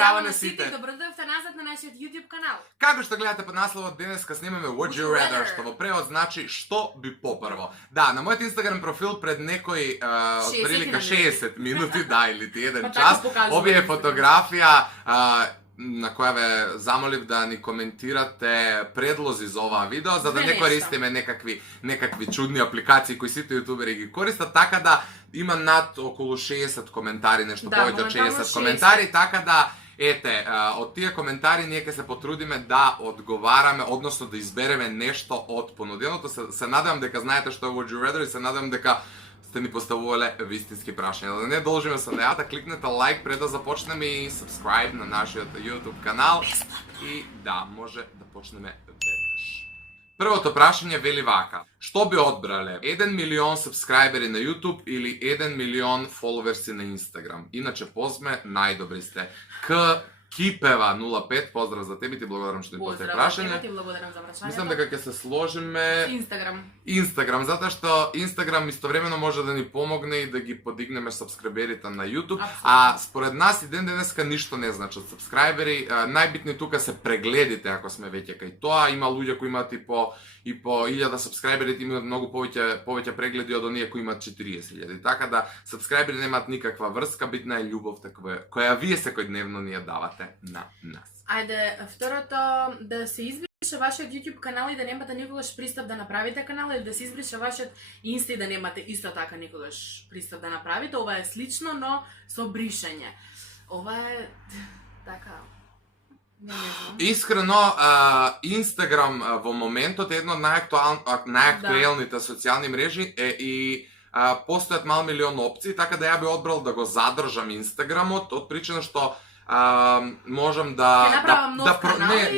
Здрава на сите! Добро дојдовте назад на нашиот YouTube канал. Како што гледате под насловот, денеска снимаме Would You Rather, што во превод значи што би попрво. Да, на мојот Instagram профил пред некои отприлика 60 минути, да, или ти еден час, овие фотографија на која ве замолив да ни коментирате предлози за оваа видео, за да не користиме некакви чудни апликации кои сите јутубери ги користат, така да има над околу 60 коментари, нешто повеќе од 60 коментари, така да ете, од тие коментари ние ќе се потрудиме да одговараме, односно да избереме нешто од понуденото. Се надевам дека знаете што е Would You Rather и се надевам дека сте ни поставувале вистински прашања. Да не должиме се најата, кликнете лайк пред да започнеме и subscribe на нашиот YouTube канал. И да, може да почнеме веднаш. Првото прашање вели вака. Што би одбрале? 1 милион сабскрајбери на YouTube или 1 милион фоловерси на Instagram? Иначе позме, најдобри сте. Кипева 05, поздрав за тебе, ти благодарам што ни постави прашање. Ти благодарам за прашањето. Мислам дека ќе се сложиме Instagram, затоа што Instagram истовремено може да ни помогне и да ги подигнеме сабскрајберите на YouTube. Абсолютно. А според нас и ден денеска ништо не значат сабскрајбери. Најбитни тука се прегледите, ако сме веќе кај тоа. Има луѓе кои имаат и по 1000 сабскрајбери, имаат многу повеќе прегледи од оние кои имаат 40.000. Така да сабскрајбери немаат никаква врска, битна е љубовта која вие секојдневно ни ја давате на нас. Ајде, второто, да се избрише вашиот YouTube канал и да немате никогаш пристап да направите канал, или да се избрише вашиот Инста и да немате исто така никогаш пристап да направите. Ова е слично, но со бришење. Ова е така... Не знам. Искрено, Инстаграм во моментот е едно од најактуелните социјални мрежи и постојат мал милион опции, така да ја би одбрал да го задржам Инстаграмот, од причина што можам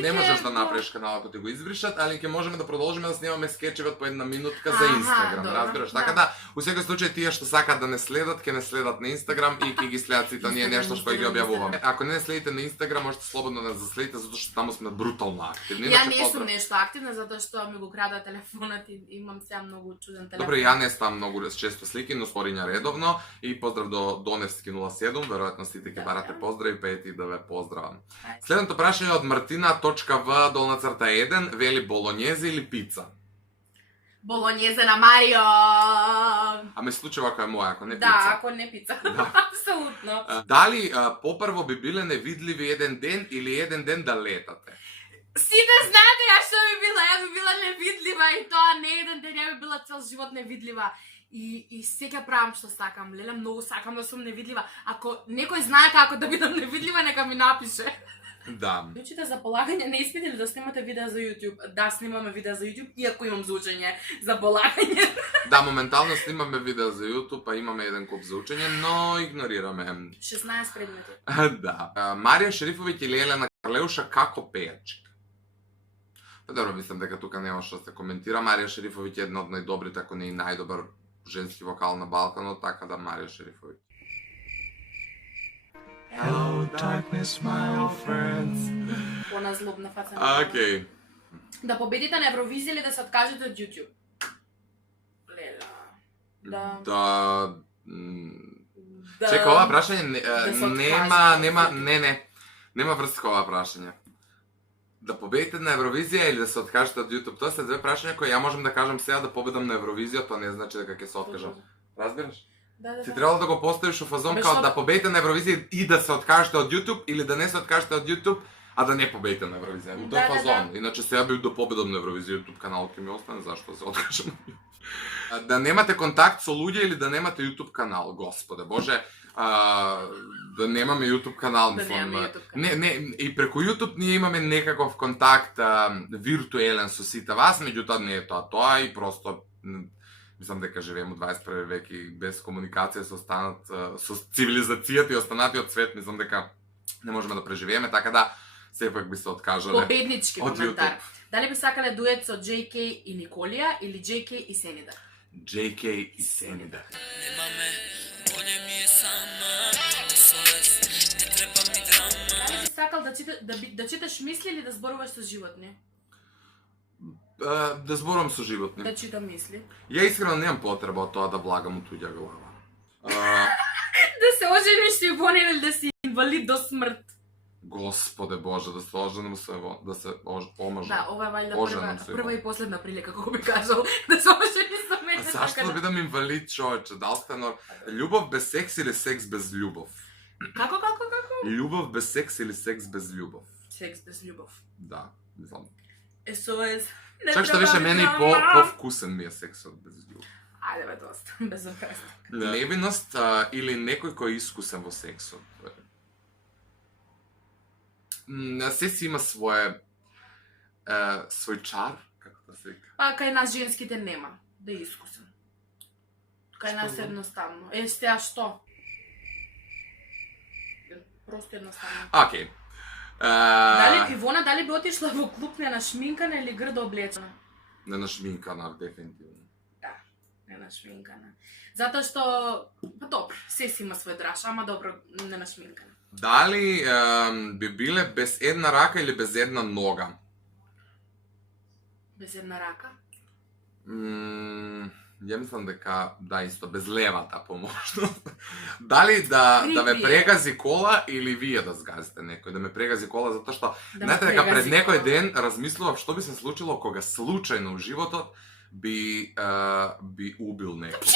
не можеш да направиш канал ако ти го избришат, али ќе можеме да продолжиме да снимаме скечеви од по една минутка за Инстаграм, разбираш? Така да, во секој случај тие што сакаат да не следат, ќе не следат на Инстаграм и ќе ги следат сите ние нешто што ги објавуваме. Ако не следите на Инстаграм, можете слободно да заследите затоа што таму сме брутално активни. Ја не сум нешто активна затоа што ми го крадат телефонот и имам сега многу чуден телефон. Добро, ја не ставам многу често слики, но сториња редовно и поздрав до Доневски 07, веројатно сите ќе барате поздрави, и да ве поздравам. Следното прашање од Martina.v_1 вели болонјезе или пица? Болонјезе на Марио! Аме случајно ако е моја, ако не пица. Да, ако не пица. Апсолутно. Дали попрво би биле невидливи еден ден или еден ден да летате? Сите знаете ја што би била, ја би била невидлива и тоа не еден ден, ја би била цел живот невидлива. И сега правам што сакам, леле, многу сакам да сум невидлива. Ако некој знае како да бидам невидлива, нека ми напише. Да. Учите за полагање на испит или да снимате видеа за YouTube? Да, снимаме видеа за YouTube, иако имам за учење за полагање. Да, моментално снимаме видеа за YouTube, а имаме еден куп за учење, но игнорираме. 16 предмети. Да. Марија Шерифовиќ или Елена Карлеуша како пејачи? Добро, мислам дека тука нема што се коментира. Марија Шерифовиќ е една од најдобрите, ако не и најдобар женски вокал на Балканот, така да Марија Шерифовиќ. Hello darkness my old friends. Она злобна фаца. Океј. Да победите на Евровизија или да се откажете од YouTube? Лела. Да. Чека, ова прашање нема врска ова прашање. Да победите на Евровизија или да се откажете од YouTube? Тоа се две прашања кои ја можам да кажам сега да победам на Евровизија, тоа не значи дека ќе се откажам. Разбираш? Да. Ти требало да го поставиш у фазон као да победите на Евровизија и да се откажете од YouTube или да не се откажете од YouTube, а да не победите на Евровизија. Тоа е фазон. Иначе сега би да победам на Евровизија, YouTube каналот ќе ми остане, зашто се откажам? Да немате контакт со луѓе или да немате YouTube канал, Господе Боже. Да немаме YouTube канал, мислам. Не, и преку YouTube ние имаме некаков контакт виртуелен со сите вас, меѓутоа не е тоа и просто мислам дека живееме во 21 век и без комуникација со цивилизацијата и останатиот свет, мислам дека не можеме да преживееме, така да сепак би се откажале. Победнички коментар. Дали би сакале дует со JK и Николија или JK и Сенидar? JK и Сенидar. Дали би сакал да читаш мисли или да зборуваш со животни? Да зборувам со животни. Да читам мисли. Ја искрено немам потреба од тоа да влагам у туѓа глава. Да се ожениш и вонен или да си инвалид до смрт? Господе Боже, да се оженам да се омажам. Да, ова е вајда Оженам се прва имам. и последна прилика, како би кажал, да се ожени со А мене. зашто да бидам инвалид, човече? Дал сте љубов без секс или секс без љубов? Како? Љубов без секс или секс без љубов? Секс без љубов. Да, не знам. SOS. Чак што више мене и повкусен ми е сексот без љубов. Ајде бе, доста. Безобразно. Невиност или некој кој е искусен во сексот? Се си има свој чар, како да се вика. Па кај нас женските нема, да е искусен. Кај нас Што? едноставно. А што? Просто едноставно. Окей. Дали Ивона, дали би отишла во клуб не нашминкана или грдо облечена? Не нашминкана, дефинитивно. Не нашминкана. Затоа што, па добро, се си има свој драж, ама добро, не нашминкана. Дали би биле без една рака или без една нога? Без една рака? Ја мислам дека да исто без левата по можност. Дали да ме прегази кола или вие да сгазите некој, да ме прегази кола затоа што знаете дека пред некој ден размислував што би се случило кога случајно во животот би убил некој.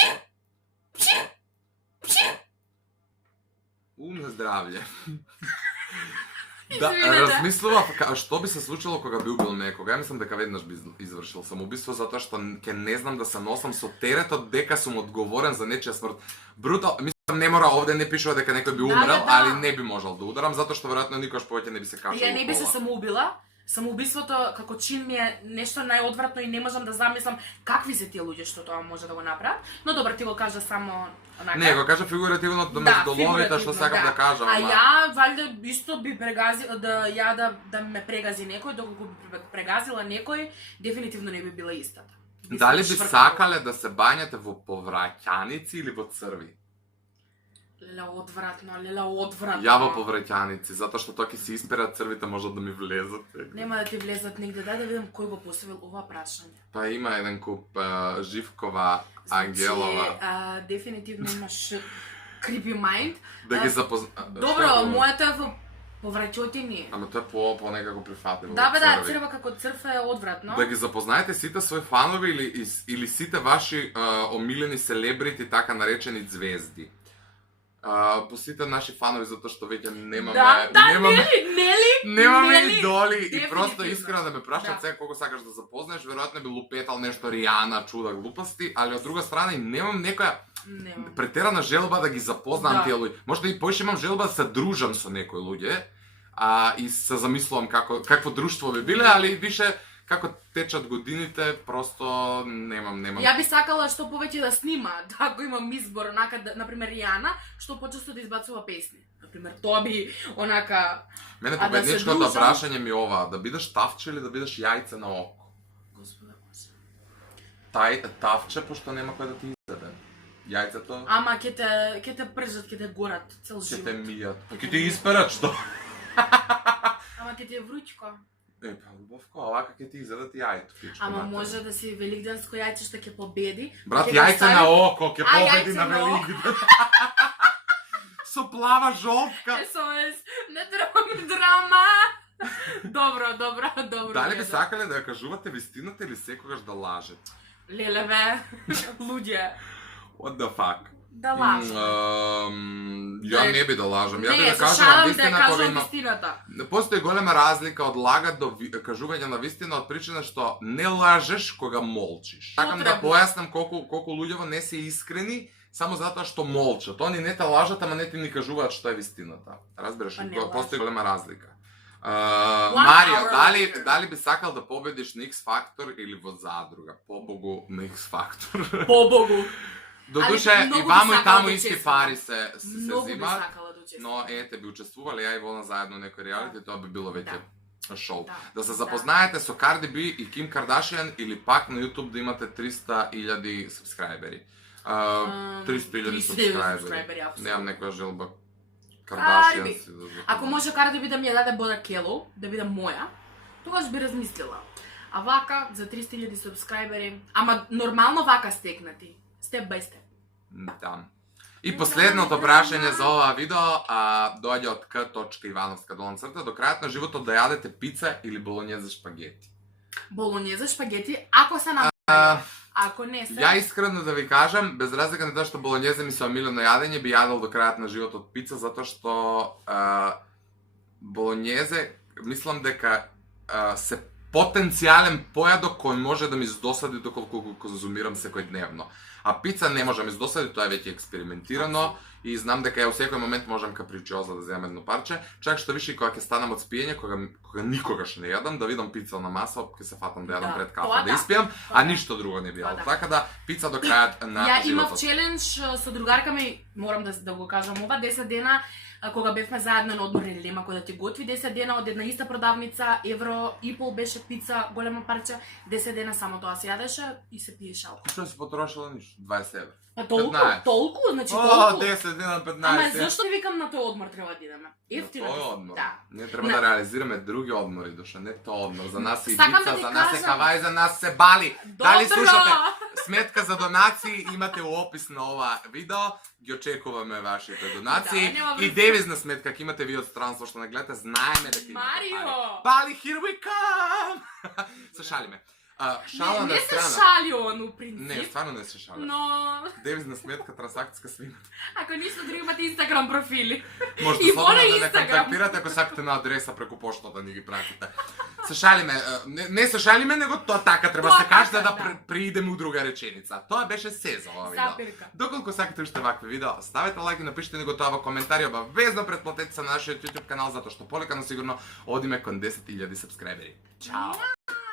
На здравје. Да, размислував што би се случило кога би убил некога. Ја мислам дека веднаш би извршил самоубиство затоа што ќе не знам да се носам со теретот дека сум одговорен за нечија смрт. Брутал, мислам не мора овде не пишува дека некој би умрел, али не би можел да ударам затоа што веројатно никош повеќе не би се качил. Ја не би се самоубила. Самоубиството како чин ми е нешто најодвратно и не можам да замислам какви се тие луѓе што тоа може да го направат. Но добар, ти го кажа само онака. Не, го кажа фигуративно до доловите што сакам да кажам. А ја валјда исто би прегазила да ме прегази некој, доколку би прегазила некој, дефинитивно не би била истата. Дали би сакале да се бањате во повраќаници или во црви? Леле одвратно. Ја во повраќаници, затоа што тоа ќе се исперат црвите можат да ми влезат. Нема да ти влезат нигде, дај да видам кој го поставил ова прашање. Па има еден куп Живкова, Ангелова. Дефинитивно имаш creepy mind. Да ги запозна... Добро, моето е во повраќотини. Ама тоа е по некако прифатливо. Да, бе, да, црва како црв е одвратно. Да ги запознаете сите своји фанови или сите ваши омилени селебрити, така наречени звезди. По сите наши фанови, затоа што веќе немаме идоли и просто искрено да ме прашаат сега кого сакаш да запознаеш, веројатно би лупетал нешто Ријана, чуда глупости, али од друга страна и немам некоја претерана желба да ги запознам тие луѓе. Можда и поише имам желба да се дружам со некои луѓе, и се замислувам какво друштво би биле, али више како течат годините, просто немам. Ја би сакала што повеќе да снима, да ако имам избор, онака, например, Ријана, што почесто да избацува песни. Например, тоа би, онака... Мене победничкото прашање ми ова, да бидеш тавче или да бидеш јајце на око? Господе Боже. Тај тавче, пошто нема кој да ти изеде. Јајцето... Ама ќе те пржат, ќе те горат цел живот. Ќе те мијат. Ќе те исперат, што? Ама ќе ти е вручко. Па, убавко, овака ќе ти изедат јајто. Ама може да си великденско јајце што ќе победи. Брат, јајце на око, ќе победи на Великден. Со плава жолтка. SOS, не треба ми драма. Добро. Дали би сакале да ја кажувате вистината или секогаш да лажете? Леле бе, луѓе. What the fuck? Да лажам. Ја не би да лажам. Ја би Не, да се кажам шалам да вистина ја кога кажам има... вистината. Постои голема разлика од лагат до кажување на вистина од причина што не лажеш кога молчиш. Сакам да појаснам колку луѓево не се искрени само затоа што молчат. Они не те лажат, ама не ти ни кажуваат што е вистината. Разбираш, постои голема разлика. Марио, дали би сакал да победиш на X Factor или во задруга? Побогу на X Factor. Побогу. Додуше и ваму и таму исти пари се Многу би зимаат. сакала да учествувам. Но ете би учествувале ја и Волна заедно некој реалити, тоа би било веќе шоу. Да. Да се запознаете со Карди Би и Ким Кардашијан или пак на YouTube да имате 300,000 сабскрајбери. 300,000 сабскрајбери. Немам некоја желба Кардашијан си да запознаете. Ако може Карди Би да ми ја даде Бода Кело, да биде моја, тогаш би размислила. А вака за 300,000 сабскрајбери, ама нормално вака стекнати. Степ бај степ. Да. И последното прашање за ова видео доаѓа од k.ивановска_. До крајот на животот да јадете пица или болонјезе шпагети? Болонјезе шпагети, ако се направи. Ако не се... Ја искрено да ви кажам, без разлика на тоа што болонјезе ми се омилено јадење, би јадел до крајот на животот пица, затоа што болонјезе, мислам дека се потенцијален појадок кој може да ми издосади доколку го конзумирам секојдневно. А пица не може да ми издосади, тоа е веќе експериментирано и знам дека ја во секој момент можам ка причиоза да земам едно парче. Чак што више кога ќе станам од спиење, кога никогаш не јадам, да видам пица на маса, ќе се фатам да јадам пред кафа, да испијам, а ништо друго не би јадел. Така да пица до крајот на животот. Ја имав челендж со другарка ми, морам да го кажам ова, 10 дена кога бевме заедно на одмор, или нема кој да ти готви 10 дена од една иста продавница, евро и пол беше пица, голема парче, 10 дена само тоа се јадеше и се пиеше алкохол. Што си потрошила ништо? 20 евро. А толку, значи О, толку. 10 дена, 15. Ама зашто не викам на тој одмор треба да идеме? Ефтино. Тој одмор. Да. Не треба да реализираме други одмори, душа, не тој одмор. За нас е Сакам Ибица, да ти за нас е кажам. Хавај, за нас се Бали. Дали Добро! слушате? Сметка за донации имате у опис на ова видео. Ги очекуваме вашите донации. Да, нема И врска. девизна сметка, ако имате ви од странство што не гледате, знаеме дека имате Марио! пари. Бали, here we come! Се шалиме. Шала на Не се страна. шали он, у принцип. Не, стварно не се шали. Но, Девизна сметка, трансакцијска свима. ако ништо друго имате Инстаграм профили. Можете И слободно моля да не Инстаграм. контактирате ако сакате на адреса преку поштата да ни ги пратите. Се шалиме, не се шалиме, него тоа така треба Тоа се кажете така, да да. приидеме у друга реченица. Тоа беше се за ова видео. Запирка. Доколку сакате уште вакви видео, ставете лайк и напишете него тоа во коментари, обавезно претплатете се на нашиот YouTube канал затоа што полека но сигурно одиме кон 10.000 сабскрајбери. Чао!